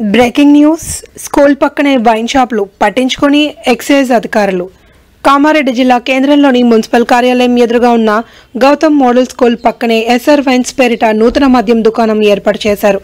Breaking news. School పక్కనే wine షాపులు పట్టించుకొని ఎక్సైజ్ అధికారులు. కామారెడ్డి జిల్లా కేంద్రంలోని మున్సిపల్ కార్యాలయం ఎదురుగా ఉన్న గౌతమ్ మోడల్ స్కూల్ పక్కనే ఎస్ఆర్ వైన్స్ పేరిట నూతన మద్యం దుకాణం ఏర్పాటు చేశారు.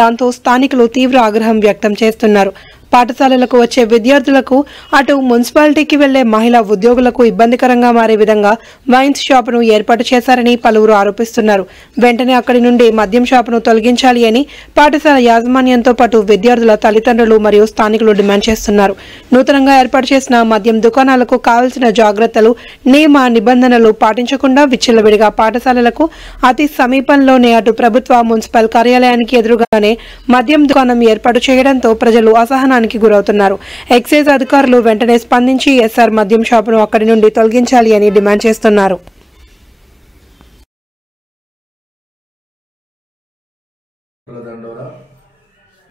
దాంతో స్థానికులు తీవ్ర ఆగ్రహం వ్యక్తం చేస్తున్నారు. పాఠశాలలకు వచ్చే విద్యార్థులకు, అటు మున్సిపాలిటీకి వెళ్లే మహిళా ఉద్యోగులకు ఇబ్బందికరంగా మారే విధంగా వైన్స్ షాపును ఏర్పాటు చేశారని పలువురు ఆరోపిస్తున్నారు. వెంటనే అక్కడి నుండి మద్యం షాపును తొలగించాలి అని పాఠశాల యాజమాన్యంతో పాటు విద్యార్థుల తల్లిదండ్రులు మరియు స్థానికులు డిమాండ్ చేస్తున్నారు. నూతనంగా ఏర్పాటు చేసిన మద్యం దుకాణాలకు కావలసిన జాగ్రత్తలు, నియమ నిబంధనలు పాటించకుండా విచ్చలవిడిగా పాఠశాలలకు అతి సమీపంలోనే అటు ప్రభుత్వ మున్సిపల్ కార్యాలయానికి ఎదురుగానే మద్యం దుకాణం ఏర్పాటు చేయడంతో ప్రజలు అసహనానికి గురవుతున్నారు. ఎక్సైజ్ అధికారులు వెంటనే స్పందించి ఎస్ఆర్ మద్యం షాపును అక్కడి నుండి తొలగించాలి అని డిమాండ్ చేస్తున్నారు.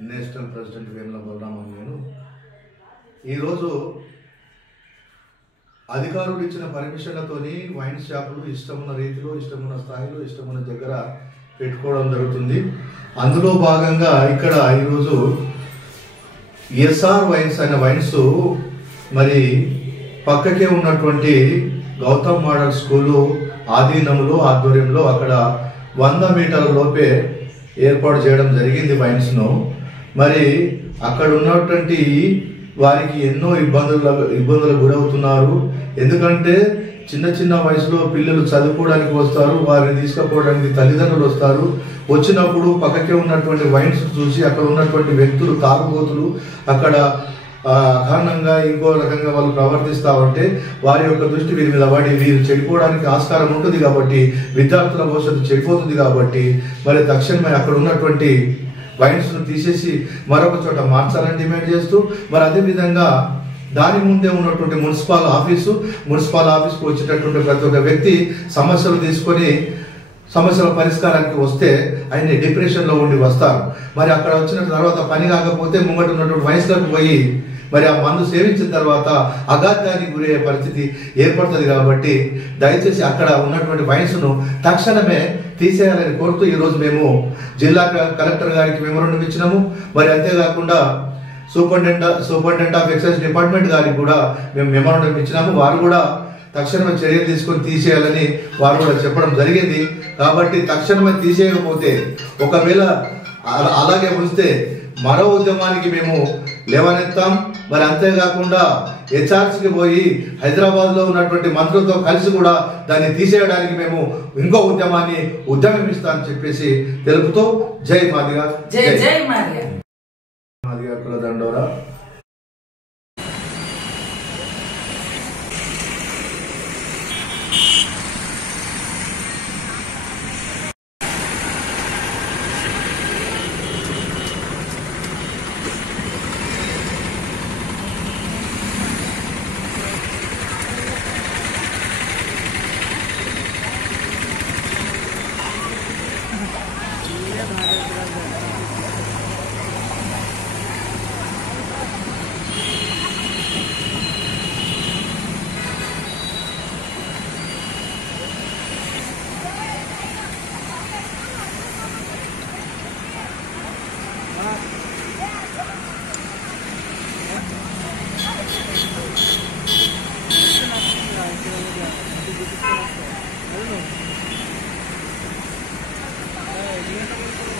నేషనల్ ప్రెసిడెంట్ వేముల బలరామన్ నేను ఈరోజు అధికారులు ఇచ్చిన పర్మిషన్లతోని వైన్ షాపులు ఇష్టమున్న రీతిలో, ఇష్టమున్న స్థాయిలో, ఇష్టమున్న దగ్గర పెట్టుకోవడం జరుగుతుంది. అందులో భాగంగా ఇక్కడ ఈరోజు ఎస్ఆర్ వైన్స్ అనే వైన్స్ మరి పక్కకే ఉన్నటువంటి గౌతమ్ మోడల్ స్కూలు ఆధ్వర్యంలో అక్కడ 100 మీటర్ల లోపే ఏర్పాటు చేయడం జరిగింది వైన్స్ను. మరి అక్కడ ఉన్నటువంటి వారికి ఎన్నో ఇబ్బందులకు గురవుతున్నారు. ఎందుకంటే చిన్న వయసులో పిల్లలు చదువుకోవడానికి వస్తారు, వారిని తీసుకుపోవడానికి తల్లిదండ్రులు వస్తారు. వచ్చినప్పుడు పక్కకే ఉన్నటువంటి వైన్స్ చూసి అక్కడ ఉన్నటువంటి వ్యక్తులు, తాగుబోతులు అక్కడ కారణంగా ఇంకో రకంగా వాళ్ళు ప్రవర్తిస్తూ ఉంటే వారి యొక్క దృష్టి వీరి మీద పడి వీరు చెడిపోవడానికి ఆస్కారం ఉంటుంది. కాబట్టి విద్యార్థుల భవిష్యత్తు చెడిపోతుంది. కాబట్టి మరి తక్షణమే అక్కడ ఉన్నటువంటి వైన్స్ను తీసేసి మరొక చోట మార్చాలని డిమాండ్ చేస్తూ, మరి అదేవిధంగా దాని ముందే ఉన్నటువంటి మున్సిపల్ ఆఫీస్కు వచ్చేటటువంటి ప్రతి ఒక్క వ్యక్తి సమస్యలు తీసుకొని సమస్యల పరిష్కారానికి వస్తే ఆయన డిప్రెషన్లో ఉండి వస్తారు. మరి అక్కడ వచ్చిన తర్వాత పని కాకపోతే ముంగట ఉన్నటువంటి వయసులకు పోయి మరి ఆ మందు సేవించిన తర్వాత అగాధ్యానికి గురయ్యే పరిస్థితి ఏర్పడుతుంది. కాబట్టి దయచేసి అక్కడ ఉన్నటువంటి వైన్స్ను తక్షణమే తీసేయాలని కోరుతూ ఈరోజు మేము జిల్లా కలెక్టర్ గారికి మెమోరాండం ఇచ్చినాము. మరి అంతేకాకుండా సూపరింటెండెంట్ ఆఫ్ ఎక్సైజ్ డిపార్ట్మెంట్ గారికి కూడా మేము మెమోరాండం ఇచ్చినాము. వారు కూడా తక్షణమే చర్యలు తీసుకొని తీసేయాలని వారు కూడా చెప్పడం జరిగింది. కాబట్టి తక్షణమే తీసేయకపోతే, ఒకవేళ అలాగే ఉంచితే మరో ఉద్యమానికి మేము లేవనెత్తాం. మరి అంతేకాకుండా హెచ్ఆర్సీకి పోయి హైదరాబాద్లో ఉన్నటువంటి మంత్రులతో కలిసి కూడా దాన్ని తీసేయడానికి మేము ఇంకో ఉద్యమాన్ని ఉద్యమిస్తామని చెప్పేసి తెలుపుతూ జై మాదిగా, జై మాదిగా కుల దండోరా.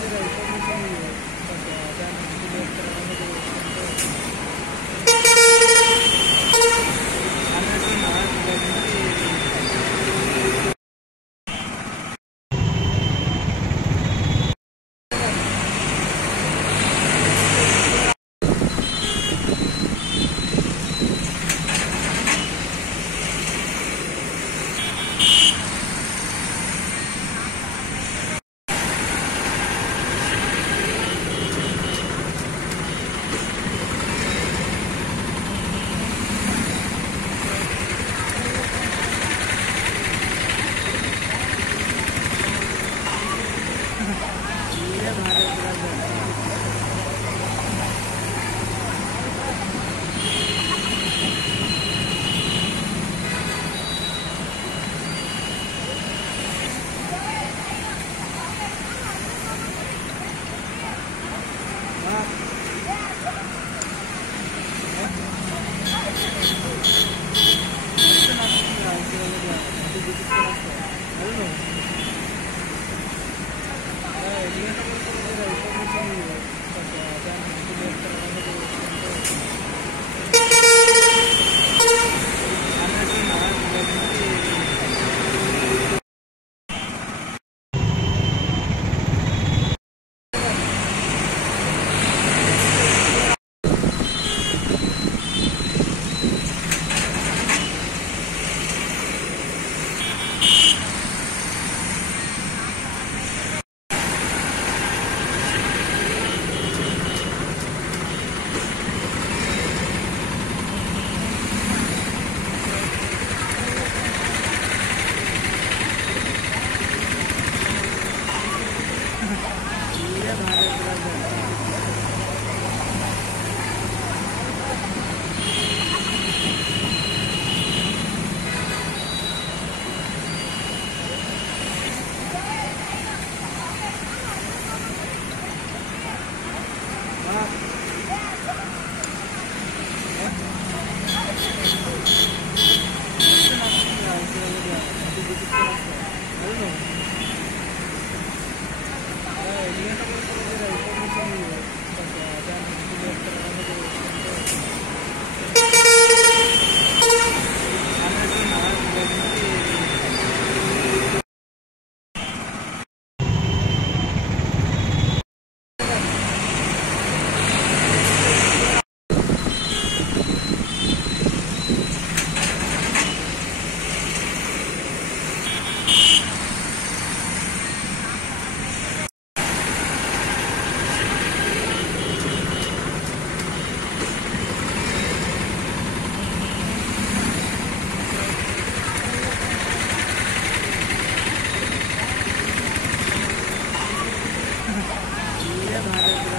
I don't know. దగ్గర